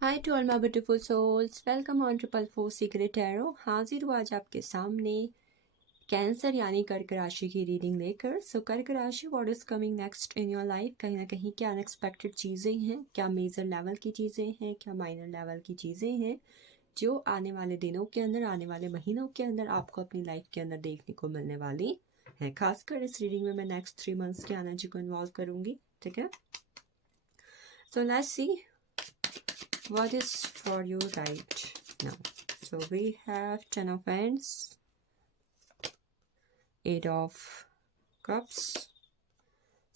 Hi to all my beautiful souls, welcome on triple four secret tarot. हाजिर हुआ आज आपके सामने कैंसर यानी कर्क राशि की रीडिंग लेकर। सो कर्क राशि, what is coming next in your life. कहीं ना कहीं क्या अनएक्सपेक्टेड चीज़ें हैं, क्या मेजर लेवल की चीज़ें हैं, क्या माइनर लेवल की चीज़ें हैं जो आने वाले दिनों के अंदर, आने वाले महीनों के अंदर आपको अपनी लाइफ के अंदर देखने को मिलने वाली है। खासकर इस रीडिंग में मैं नेक्स्ट 3 मंथ्स की एनर्जी को इन्वॉल्व करूंगी। ठीक है, so let's see what is for you right now. So we have 10 of wands, 8 of cups,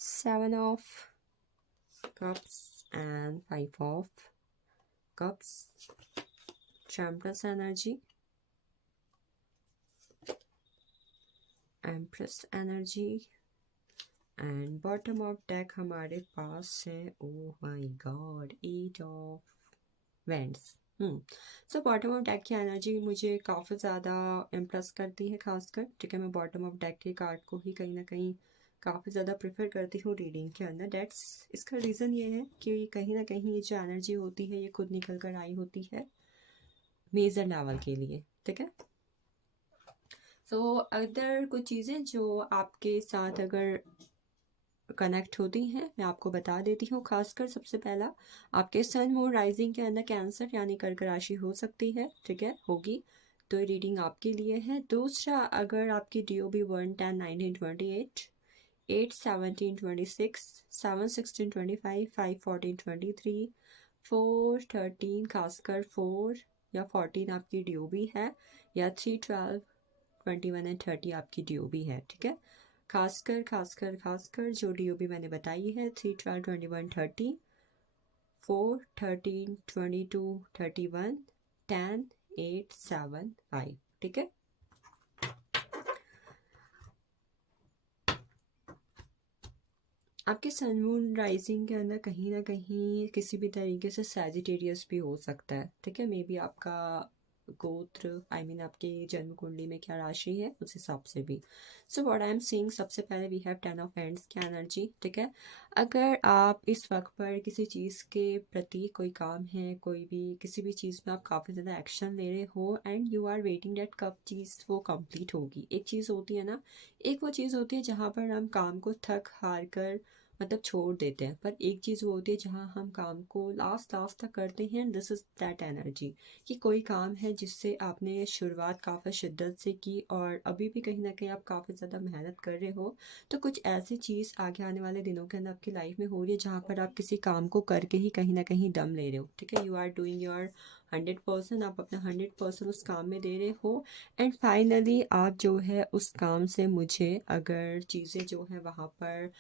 7 of cups, and 5 of cups. Empress energy, Empress energy, and bottom of deck हमारे पास है, oh my god, 8 of wands. So bottom of deck की energy मुझे काफ़ी ज़्यादा impress करती है। खासकर ठीक है, मैं बॉटम ऑफ डेक के कार्ड को ही कहीं ना कहीं काफ़ी ज़्यादा प्रेफर करती हूँ रीडिंग के अंदर। डेट्स इसका रीज़न ये है कि कहीं ना कहीं ये जो एनर्जी होती है ये खुद निकल कर आई होती है मेजर लेवल के लिए। ठीक है, सो अदर कुछ चीज़ें जो आपके साथ अगर कनेक्ट होती हैं मैं आपको बता देती हूँ। खासकर सबसे पहला, आपके सन मून राइजिंग के अंदर कैंसर यानी कर्क राशि हो सकती है। ठीक है, होगी तो ये रीडिंग आपके लिए है। दूसरा, अगर आपकी DOB 1, 10, 19, 28, 8, 17, 26, 7, 16, 25, 5, 14, 23, 4, 13, खासकर 4 या 14 आपकी DOB है, या 3, 12, 21 एंड 30 आपकी DOB है। ठीक है, खासकर खासकर खासकर जो DOB मैंने बताई है 3, 12, 21, 30, 4, 13, 22, 31, 10, 8, 7, 5। ठीक है, आपके सन मून राइजिंग के अंदर कहीं ना कहीं किसी भी तरीके से सैजिटेरियस भी हो सकता है। ठीक है, मे बी आपका गोत्र आपकी जन्म कुंडली में क्या राशि है उस हिसाब से भी। So what I am seeing, सबसे पहले वी हैव 10 ऑफ हैंड्स की एनर्जी। ठीक है, अगर आप इस वक्त पर किसी चीज़ के प्रति, कोई काम है, कोई भी किसी भी चीज़ में आप काफ़ी ज़्यादा एक्शन ले रहे हो and you are waiting that कब चीज़ वो कंप्लीट होगी। एक चीज़ होती है ना, एक वो चीज़ होती है जहाँ पर हम काम को थक हार कर छोड़ देते हैं, पर एक चीज़ वो होती है जहाँ हम काम को लास्ट लास्ट तक करते हैं। दिस इज़ दैट एनर्जी कि कोई काम है जिससे आपने शुरुआत काफ़ी शिद्दत से की और अभी भी कहीं ना कहीं आप काफ़ी ज़्यादा मेहनत कर रहे हो, तो कुछ ऐसी चीज़ आगे आने वाले दिनों के अंदर आपकी लाइफ में हो रही है जहाँ पर आप किसी काम को करके ही कहीं ना कहीं दम ले रहे हो। ठीक है, यू आर डूइंग योर 100%, आप अपना 100% उस काम में दे रहे हो एंड फाइनली आप जो है उस काम से, मुझे अगर चीज़ें जो है वहाँ पर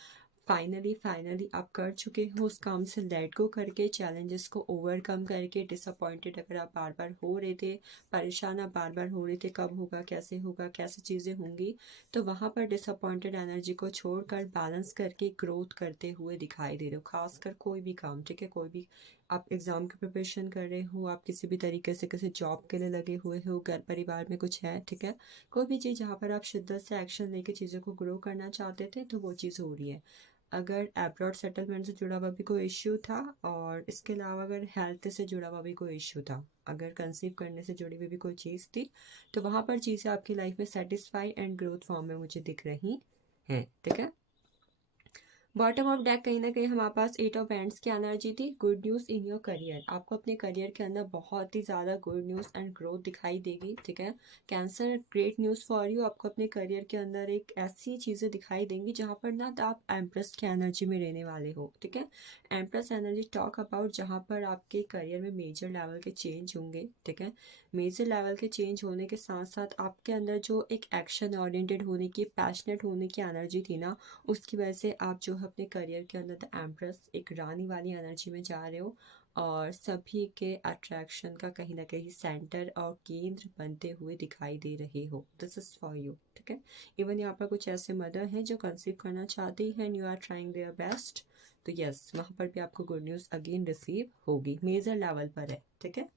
फाइनली आप कर चुके हो उस काम से, लेट गो करके, चैलेंजेस को ओवरकम करके। डिसअपॉइंटेड अगर आप बार बार हो रहे थे, परेशान आप बार बार हो रहे थे कब होगा, कैसे चीज़ें होंगी, तो वहाँ पर डिसअपॉइंटेड एनर्जी को छोड़कर बैलेंस करके ग्रोथ करते हुए दिखाई दे रहे हो। खासकर कोई भी काम, ठीक है, कोई भी आप एग्ज़ाम की प्रिपरेशन कर रहे हो, आप किसी भी तरीके से किसी जॉब के लिए लगे हुए हो, घर परिवार में कुछ है, ठीक है, कोई भी चीज़ जहाँ पर आप शिद्दत से एक्शन लेके चीज़ों को ग्रो करना चाहते थे तो वो चीज़ हो रही है। अगर एब्रॉड सेटलमेंट से जुड़ा हुआ भी कोई इश्यू था, और इसके अलावा अगर हेल्थ से जुड़ा हुआ भी कोई इश्यू था, अगर कंसीव करने से जुड़ी हुई भी कोई चीज़ थी, तो वहाँ पर चीज़ें आपकी लाइफ में सेटिस्फाई एंड ग्रोथ फॉर्म में मुझे दिख रही हैं। ठीक है, बॉटम ऑफ डेक कहीं ना कहीं हमारे पास 8 ऑफ हैंड्स की एनर्जी थी। Good news in your career, आपको अपने करियर के अंदर बहुत ही ज़्यादा गुड न्यूज़ एंड ग्रोथ दिखाई देगी। ठीक है, cancer, great news for you, आपको अपने करियर के अंदर एक ऐसी चीज़ें दिखाई देंगी जहाँ पर ना तो आप एम्प्रेस की एनर्जी में रहने वाले हो। ठीक है, एम्प्रेस एनर्जी टॉक अबाउट जहाँ पर आपके करियर में मेजर लेवल के चेंज होंगे। ठीक है, मेजर लेवल के चेंज होने के साथ साथ आपके अंदर जो एक एक्शन ओरिएंटेड होने की, पैशनेट होने की एनर्जी थी ना, उसकी वजह से आप जो है अपने करियर के अंदर द एम्प्रेस, एक रानी वाली एनर्जी में जा रहे हो और सभी के अट्रैक्शन का कहीं ना कहीं सेंटर और केंद्र बनते हुए दिखाई दे रहे हो। This is for you. ठीक है, इवन यहाँ पर कुछ ऐसे मदर हैं जो कंसीव करना चाहती हैं and you are trying their best, तो यस, वहाँ पर भी आपको गुड न्यूज़ अगेन रिसीव होगी, मेजर लेवल पर है। ठीक है,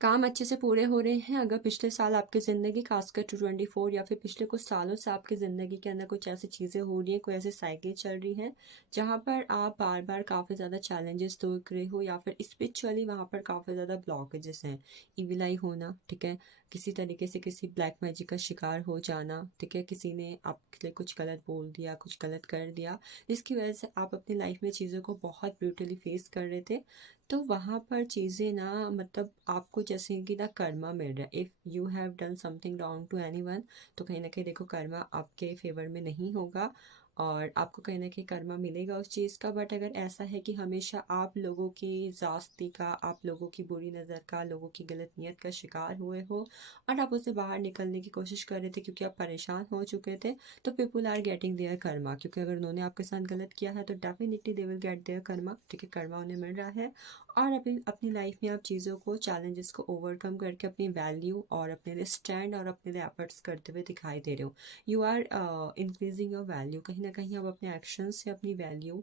काम अच्छे से पूरे हो रहे हैं। अगर पिछले साल आपकी ज़िंदगी खासकर 224 या फिर पिछले कुछ सालों से आपकी ज़िंदगी के अंदर कुछ ऐसी चीज़ें हो रही हैं, कोई ऐसी साइकिल चल रही है जहाँ पर आप बार बार काफ़ी ज़्यादा चैलेंजेस देख रहे हो, या फिर स्पिरिचुअली वहाँ पर काफ़ी ज़्यादा ब्लॉकेजेस हैं, इविलाई होना, ठीक है, किसी तरीके से किसी ब्लैक मैजिक का शिकार हो जाना, ठीक है, किसी ने आपके लिए कुछ गलत बोल दिया, कुछ गलत कर दिया, जिसकी वजह से आप अपनी लाइफ में चीज़ों को बहुत ब्रूटली फेस कर रहे थे। तो वहाँ पर चीज़ें ना, मतलब आपको जैसे कि ना कर्मा मिल रहा है। If you have done something wrong to anyone, तो कहीं ना कहीं देखो कर्मा आपके फेवर में नहीं होगा और आपको कहीं ना कहीं कर्मा मिलेगा उस चीज़ का। बट अगर ऐसा है कि हमेशा आप लोगों की ज़्यादती का, आप लोगों की बुरी नज़र का, लोगों की गलत नीयत का शिकार हुए हो और आप उससे बाहर निकलने की कोशिश कर रहे थे क्योंकि आप परेशान हो चुके थे, तो people are getting their karma. क्योंकि अगर उन्होंने आपके साथ गलत किया है तो definitely they will get their karma, ठीक है, कर्मा उन्हें मिल रहा है। और अपनी अपनी लाइफ में आप चीज़ों को, चैलेंजेस को ओवरकम करके अपनी वैल्यू और अपने लिए स्टैंड और अपने लिए एफर्ट्स करते हुए दिखाई दे रहे हो। You are increasing your value, कहीं ना कहीं आप अपने एक्शन से अपनी वैल्यू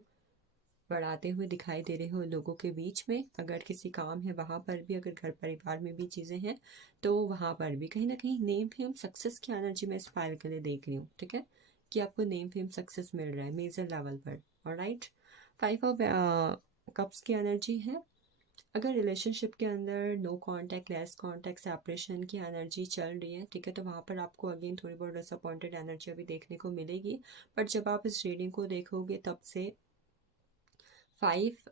बढ़ाते हुए दिखाई दे रहे हो लोगों के बीच में। अगर किसी काम है वहाँ पर भी, अगर घर परिवार में भी चीज़ें हैं तो वहाँ पर भी कहीं ना कहीं नेम फेम सक्सेस की एनर्जी में स्पाइल के लिए देख रही हूँ, ठीक है, कि आपको नेम फेम सक्सेस मिल रहा है मेजर लेवल पर। ऑलराइट, 5 ऑफ कप्स की एनर्जी है। अगर रिलेशनशिप के अंदर no contact, less contact, separation की एनर्जी चल रही है, ठीक है, तो वहाँ पर आपको अगेन थोड़ी बहुत डिसअपॉइंटेड एनर्जी अभी देखने को मिलेगी। बट जब आप इस रीडिंग को देखोगे तब से 5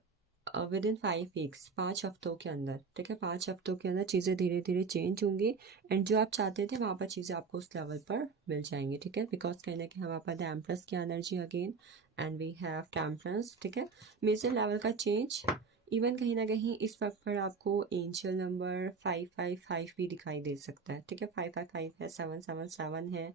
विद इन 5 वीक्स, 5 हफ्तों के अंदर, ठीक है, 5 हफ्तों के अंदर चीज़ें धीरे धीरे चेंज होंगी एंड जो आप चाहते थे वहाँ पर चीज़ें आपको उस लेवल पर मिल जाएंगी, ठीक है। बिकॉज कहीं ना कहीं हमारे पास एम्प्रेस की energy again and we have temperance, ठीक है, मेजर लेवल का चेंज। इवन कहीं ना कहीं इस वक्त पर आपको एंजल नंबर 555 भी दिखाई दे सकता है, ठीक है, 555 है, 777 है,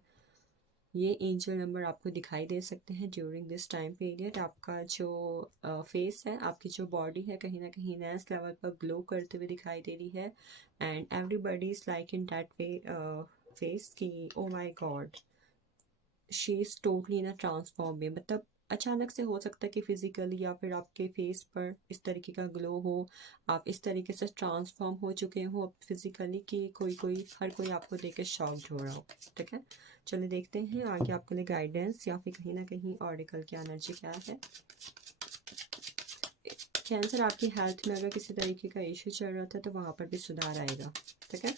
ये एंजल नंबर आपको दिखाई दे सकते हैं ड्यूरिंग दिस टाइम पीरियड। आपका जो फेस है, आपकी जो बॉडी है, कहीं ना कहीं नेक्स्ट लेवल पर ग्लो करते हुए दिखाई दे रही है and everybody is like in that way face की ओ माई गॉड शी इज़ टोटली ना ट्रांसफॉर्म में। मतलब अचानक से हो सकता है कि फिजिकली या फिर आपके फेस पर इस तरीके का ग्लो हो, आप इस तरीके से ट्रांसफॉर्म हो चुके हो फिजिकली कि कोई हर कोई आपको देख के शॉक्ड हो रहा हो, ठीक है। चलिए देखते हैं आगे आपके लिए गाइडेंस या फिर कहीं ना कहीं ऑर्डिकल की एनर्जी क्या है। कैंसर, आपकी हेल्थ में अगर किसी तरीके का इश्यू चल रहा था तो वहाँ पर भी सुधार आएगा, ठीक है।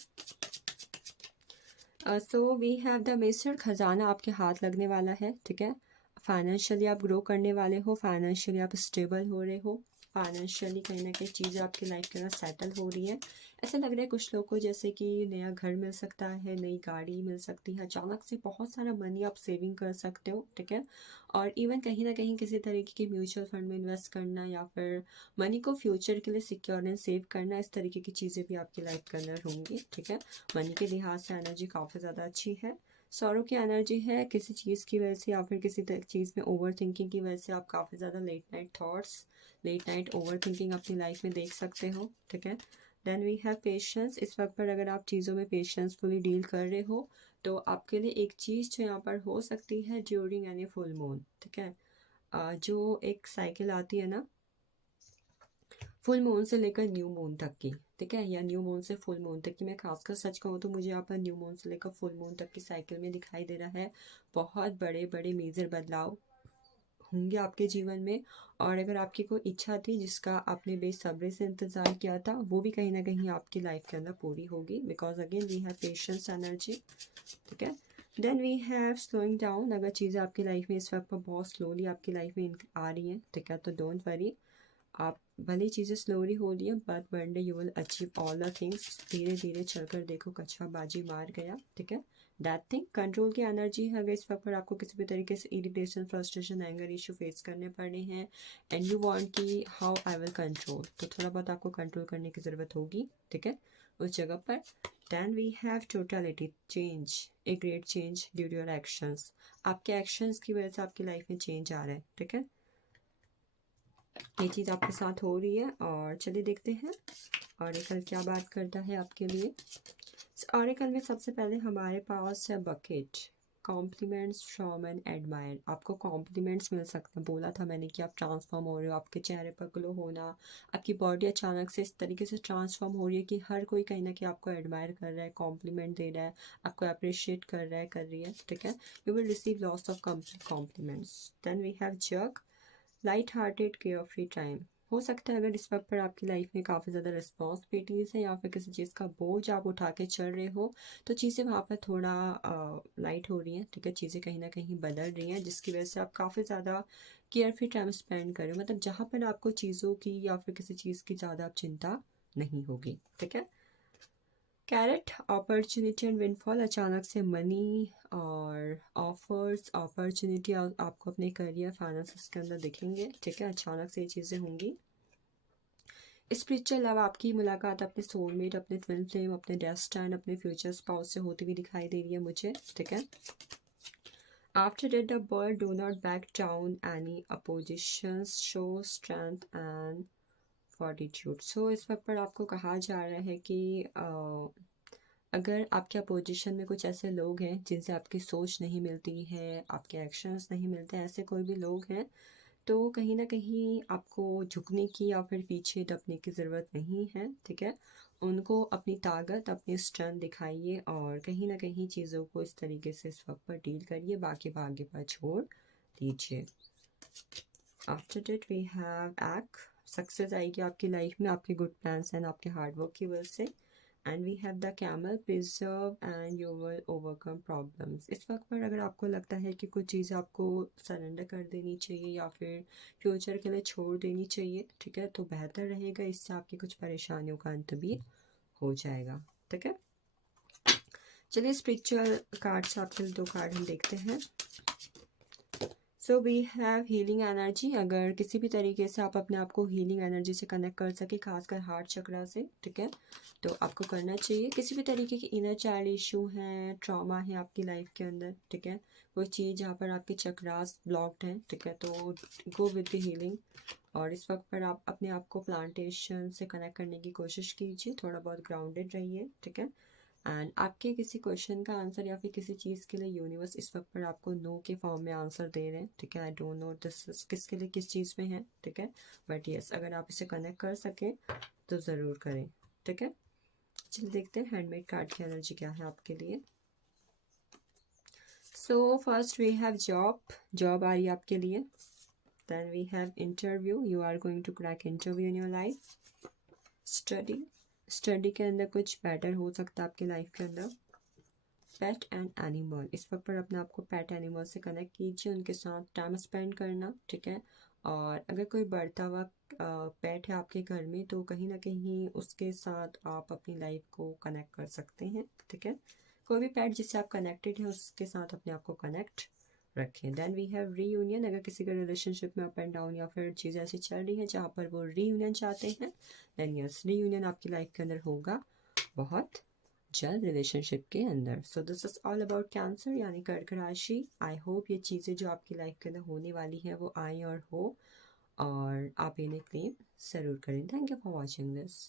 So we have the mister, खजाना आपके हाथ लगने वाला है, ठीक है। फाइनेंशियली आप ग्रो करने वाले हो, फाइनेंशियली आप स्टेबल हो रहे हो, फाइनेंशियली कहीं ना कहीं चीज़ें आपकी लाइफ के अंदर सेटल हो रही हैं। ऐसा लग रहा है कुछ लोगों को जैसे कि नया घर मिल सकता है, नई गाड़ी मिल सकती है, अचानक से बहुत सारा मनी आप सेविंग कर सकते हो, ठीक है। और इवन कहीं ना कहीं किसी तरीके की म्यूचुअल फंड में इन्वेस्ट करना या फिर मनी को फ्यूचर के लिए सिक्योर एंड सेव करना, इस तरीके की चीज़ें भी आपकी लाइफ के अंदर होंगी, ठीक है। मनी के लिहाज से एनर्जी काफ़ी ज़्यादा अच्छी है। सौरों की एनर्जी है, किसी चीज़ की वजह से या फिर किसी चीज़ में ओवर थिंकिंग की वजह से आप काफ़ी ज़्यादा late night thoughts, late night overthinking अपनी लाइफ में देख सकते हो, ठीक है। देन वी हैव पेशेंस, इस वक्त पर अगर आप चीज़ों में पेशेंसफुली डील कर रहे हो तो आपके लिए एक चीज़ जो यहाँ पर हो सकती है ड्यूरिंग एनी फुल मून, ठीक है। जो एक साइकिल आती है ना फुल मून से लेकर न्यू मून तक की, ठीक है, या न्यू मून से फुल मून तक की, मैं खासकर सच कहूँ तो मुझे यहाँ पर न्यू मून से लेकर फुल मून तक की साइकिल में दिखाई दे रहा है। बहुत बड़े बड़े मेजर बदलाव होंगे आपके जीवन में। और अगर आपकी कोई इच्छा थी जिसका आपने बेसब्री से इंतज़ार किया था, वो भी कहीं ना कहीं आपकी लाइफ के अंदर पूरी होगी। Because again we have patience energy, ठीक है। Then we have slowing down, अगर चीज़ें आपकी लाइफ में इस वक्त पर बहुत स्लोली आपकी लाइफ में आ रही हैं, ठीक है, तो डोंट वरी, आप भले चीज़ें स्लोली हो रही है but one day you will achieve all the things. धीरे धीरे चलकर देखो कछुआ बाजी मार गया, ठीक है। दैट थिंग कंट्रोल की एनर्जी है। अगर इस वक्त पर आपको किसी भी तरीके से irritation, frustration, anger issue face करने पड़े हैं एंड यू वांट कि हाउ आई विल कंट्रोल, तो थोड़ा बहुत आपको कंट्रोल करने की ज़रूरत होगी, ठीक है, उस जगह पर। Then we have totality change, a great change due to your actions, आपके एक्शंस की वजह से आपकी लाइफ में चेंज आ रहा है, ठीक है, ये चीज़ आपके साथ हो रही है। और चलिए देखते हैं ऑरेकल क्या बात करता है आपके लिए। ऑरेकल में सबसे पहले हमारे पास है bucket, compliments from an admirer, आपको कॉम्प्लीमेंट्स मिल सकते हैं। बोला था मैंने कि आप ट्रांसफॉर्म हो रहे हो, आपके चेहरे पर ग्लो होना, आपकी बॉडी अचानक से इस तरीके से ट्रांसफॉर्म हो रही है कि हर कोई कहीं ना कहीं आपको एडमायर कर रहा है, कॉम्प्लीमेंट दे रहा है, आपको अप्रिशिएट कर रहा है, कर रही है, ठीक है। You will receive lots of compliments. Then we have jug, light hearted care free time. हो सकता है अगर इस वक्त पर आपकी लाइफ में काफ़ी ज़्यादा रिस्पॉन्सिबिलिटीज़ है या फिर किसी चीज़ का बोझ आप उठा के चल रहे हो, तो चीज़ें वहाँ पर थोड़ा लाइट हो रही हैं, ठीक है। चीज़ें कहीं ना कहीं बदल रही हैं जिसकी वजह से आप काफ़ी ज़्यादा केयर फ्री टाइम स्पेंड करें, मतलब जहाँ पर आपको चीज़ों की या फिर किसी चीज़ की ज़्यादा आप चिंता नहीं होगी, ठीक है। कैरेट, अपॉर्चुनिटी एंड विनफॉल, अचानक से मनी और ऑफर्स, अपॉर्चुनिटी आपको अपने करियर फाइनेंस के अंदर दिखेंगे, ठीक है। अचानक से ये चीज़ें होंगी। स्पिरिचुअल लव, आपकी मुलाकात अपने सोलमेट, अपने ट्विन फ्लेम, अपने डेस्टिनी, अपने फ्यूचर स्पाउस से होती हुई दिखाई दे रही है मुझे, ठीक है। After date the bird, do not back down any oppositions, show strength and fortitude. So इस वक्त पर आपको कहा जा रहा है कि अगर आपके अपोजिशन में कुछ ऐसे लोग हैं जिनसे आपकी सोच नहीं मिलती है, आपके एक्शंस नहीं मिलते, ऐसे कोई भी लोग हैं, तो कहीं ना कहीं आपको झुकने की या फिर पीछे दबने की ज़रूरत नहीं है, ठीक है। उनको अपनी ताकत, अपनी स्ट्रेंथ दिखाइए और कहीं ना कहीं चीज़ों को इस तरीके से इस वक्त पर डील करिए, बाकी भाग्य पर छोड़ दीजिए। After that we have act, success आएगी आपकी लाइफ में आपके गुड प्लान्स एंड आपके हार्डवर्क की वजह से। And we have the camel, preserve and you will overcome problems. इस वक्त पर अगर आपको लगता है कि कुछ चीज़ आपको सरेंडर कर देनी चाहिए या फिर फ्यूचर के लिए छोड़ देनी चाहिए, ठीक है, तो बेहतर रहेगा, इससे आपकी कुछ परेशानियों का अंत भी हो जाएगा, ठीक है। चलिए स्पिरिचुअल कार्ड से आपके दो कार्ड हम देखते हैं। So we have healing energy, अगर किसी भी तरीके से आप अपने आप को हीलिंग एनर्जी से कनेक्ट कर सके, खासकर हार्ट चक्रा से, ठीक है, तो आपको करना चाहिए। किसी भी तरीके के इनर चाइल्ड इशू हैं, ट्रॉमा है आपकी लाइफ के अंदर, ठीक है, कोई चीज़ जहाँ पर आपके चक्रास ब्लॉक्ड हैं, ठीक है, तो गो विद द हीलिंग। और इस वक्त पर आप अपने आप को प्लांटेशन से कनेक्ट करने की कोशिश कीजिए, थोड़ा बहुत ग्राउंडेड रहिए, ठीक है। एंड आपके किसी क्वेश्चन का आंसर या फिर किसी चीज़ के लिए यूनिवर्स इस वक्त पर आपको नो के फॉर्म में आंसर दे रहे हैं, ठीक है। आई डोंट नो दिस किसके लिए किस चीज़ में है, ठीक है, बट यस अगर आप इसे कनेक्ट कर सकें तो ज़रूर करें, ठीक है। चलिए देखते हैं हैंडमेड कार्ड की एनर्जी क्या है आपके लिए। So first we have job, job आ रही है आपके लिए। Then we have interview, you are going to crack interview in your life. Study, study के अंदर कुछ बेटर हो सकता है आपकी लाइफ के अंदर। पेट एंड एनिमल, इस वक्त पर अपने आप को पेट एनिमल से कनेक्ट कीजिए, उनके साथ टाइम स्पेंड करना, ठीक है। और अगर कोई बढ़ता हुआ पेट है आपके घर में तो कहीं ना कहीं उसके साथ आप अपनी लाइफ को कनेक्ट कर सकते हैं, ठीक है। कोई भी पेट जिससे आप कनेक्टेड हैं उसके साथ अपने आप को कनेक्ट रखें। देन वी हैव रीयूनियन, अगर किसी का रिलेशनशिप में अप एंड डाउन या फिर चीज़ ऐसी चल रही है जहाँ पर वो रीयूनियन चाहते हैं, देन यस रीयूनियन आपकी लाइफ के अंदर होगा बहुत जल्द रिलेशनशिप के अंदर। So this is all about cancer यानी कर्क राशि। आई होप ये चीज़ें जो आपकी लाइफ के अंदर होने वाली हैं वो आए और हो और आप इन्हें क्लेम ज़रूर करें। Thank you for watching this.